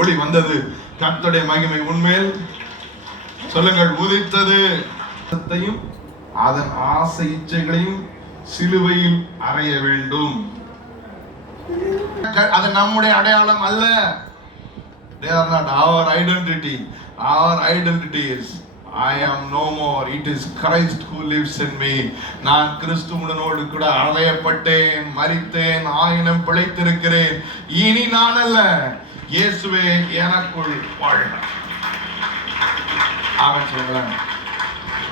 ஒளி வந்தது. கர்த்தருடைய மகிமை உண்மையில் சொல்லுங்கள் உதித்தது. அதன் ஆசை இச்சைகளையும் சிலுவையில் அறைய வேண்டும். அது நம்முடைய அடையாளம் அல்ல. They are not our identity. Our identity is I am no more. It is Christ who lives in me. நான் கிறிஸ்துவுடனோடு கூட அறையப்பட்டேன், மரித்தேன், ஆயினும் பிழைத்திருக்கிறேன். இனி நான் அல்ல, இயேசுவே எனக்குள் வாழ்கிறார். ஆமென் சொல்லுங்களேன்.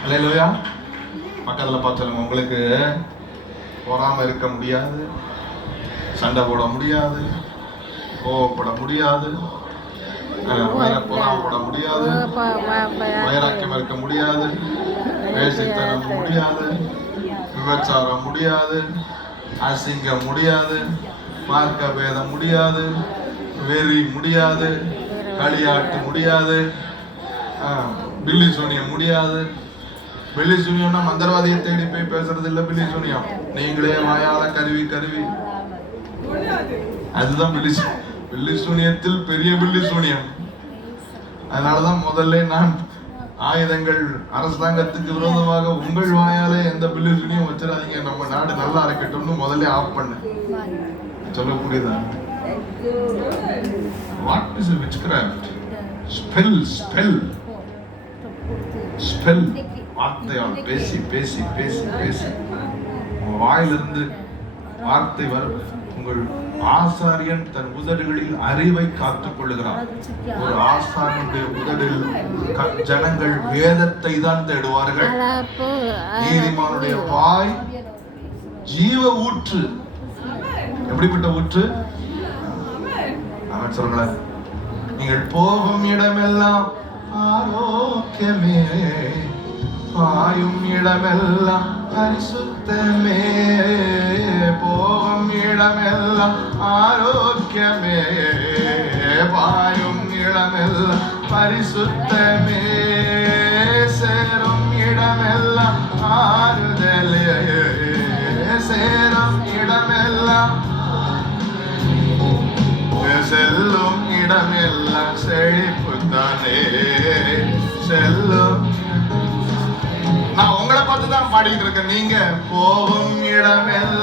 அல்லேலூயா. பக்கத்துல பார்த்து சொல்லுங்க, உங்களுக்கு பொறாமை இருக்க முடியாது, சண்டை போட முடியாது, கோவப்பட முடியாது, பொறாமப்பட முடியாது, வைராக்கியம் இருக்க முடியாது, வேசித்தனம் முடியாது, விபச்சாரம் முடியாது, அசிங்கம் முடியாது, மார்க்க பேதம் முடியாது, வெறி முடியாது, களியாட்டு முடியாது, பில்லி சூனியம் முடியாது. பில்லி சூனியம்னா மந்திரவாதியை தேடி போய் பேசுறது இல்ல. பில்லி சூனியம் நீங்களே வாயால கருவி அதுதான் பில்லி சூனியத்தில் பெரிய பில்லி சூனியம். அதனாலதான் முதல்ல நான் ஆயுதங்கள் அரசாங்கத்துக்கு விரோதமாக உங்கள் வாயாலே எந்த பில்லி சூனியம் வச்சிடாதீங்க, நம்ம நாடு நல்லா இருக்கட்டும்னு முதல்ல ஆஃப் பண்ண சொல்லக்கூடியதா. What is a witchcraft? Spell. வார்த்தையால் பேசி பேசி பேசி பேசி வாயிலிருந்து வார்த்தை வரும். உங்கள் ஆசாரியன் தன் உதடுகளில் அறிவை காத்துக் கொள்ளுகிறார். ஒரு ஆசாரியனுடைய உதடில் ஜனங்கள் வேதத்தை தான் தேடுவார்கள். நீதிமானுடைய வாய் ஜீவ ஊற்று. எப்படிப்பட்ட ஊற்று? அவன் சொல்லுங்களேன். நீங்கள் போகும் இடமெல்லாம் ஆரோக்கியமே, பாயும் இடமெல்லாம் பரிசுத்தமே, போகும் இடமெல்லாம் ஆரோக்கியமே, பாயும் இடமெல்லாம் பரிசுத்தமே, சேரும் இடமெல்லாம் ஆறுதலே, சேரும் இடமெல்லாம், செல்லும் இடமெல்லாம் செழிப்பு தானே செல்லும். நான் உங்களை பார்த்து தான் பாடிட்டு இருக்கேன். நீங்க போகும் இடமெல்லாம்